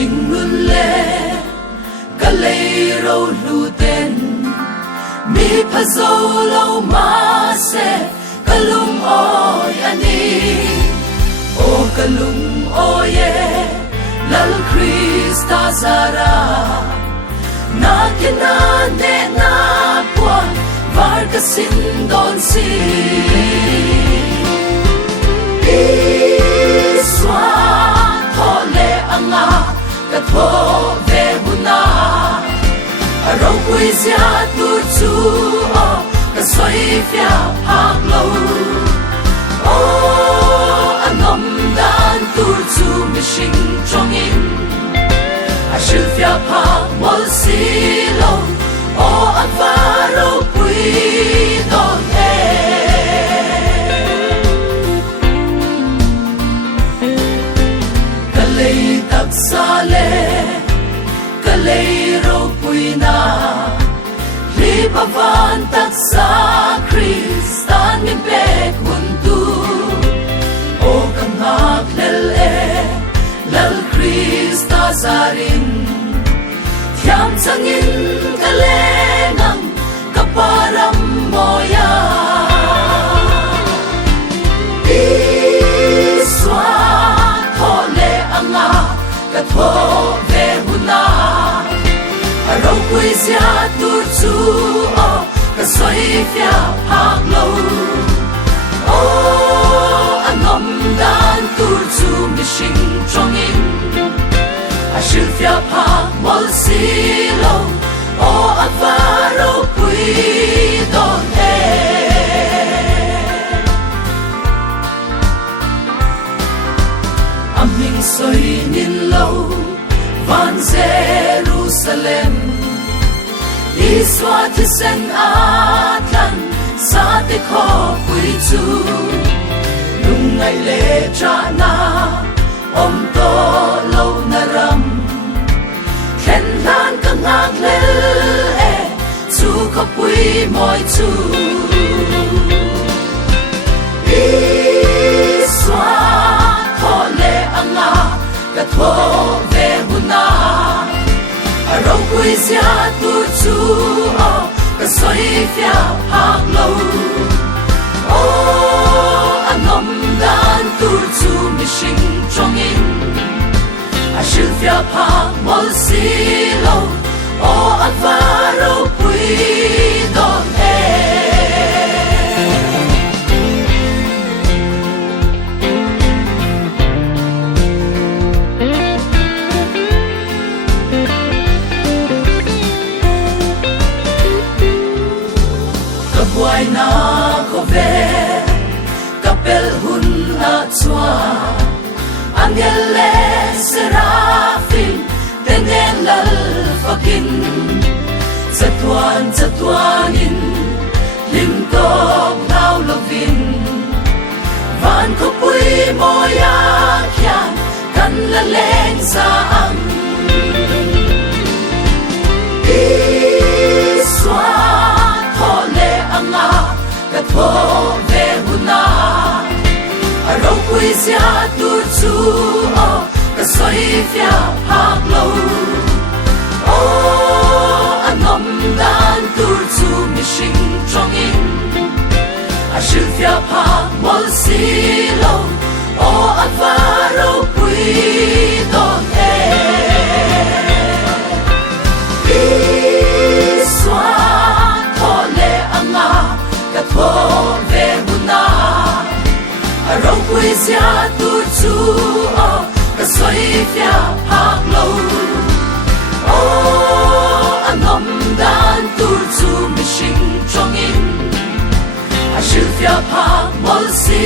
chinh ngân lệ cả lấy râu lu tên mi pha dâu lâu mà sẽ cả lung oi ani o cả lung oye lal Krista zara na kena ne na pua var ka sin don si iswa thole anga ka tho ve buna aro kui zia tu chu o ka soi fia hak lo o anom dan tu chu mi sing trong in a shil fia pa mol si lo o avaro kui don e kalei tak sale kalei ro kui na li pavan tak sa Kristan mi pe kuntu o kam hak lele lal Krista zarin thiam changin kalenam kaparam moya iswa thole anga katho ve huna aro kui zia tu chu o ka soi fia hak lo o anom dan tu chu mi sing trong in a shil fia pa mol si lo o avaro kui don e aming soi nin lo van Jerusalem iswa ti sen atlan sa te kho kui chu lung ngai le cha na om to lo na ram khen lan ka ngak le e chu kho pui moi chu iswa thole anga ka tho ve huna aro kui zia tu chu o ka soi fia hak lo o anom dan tu chu mi sing trong in a shil fia pa mol si lo o avaro kui don e why na ko ve kapel hun a chua angele serafim tenen lal fakin chatuan in lim tong nau lovin van ko pui moya kyan kan la leng sa ang iswa ka tho ve huna aro kui zia tu chu o ka soi fia hak lo o anom dan tu chu mi sing trong in a shil fia pa mol si lo o avaro kui don e iswa thole anga ka tho ve huna aro kui zia tu chu o ka soi fia hak lo o anom dan tu chu mi sing trong in a shil fia pa mol si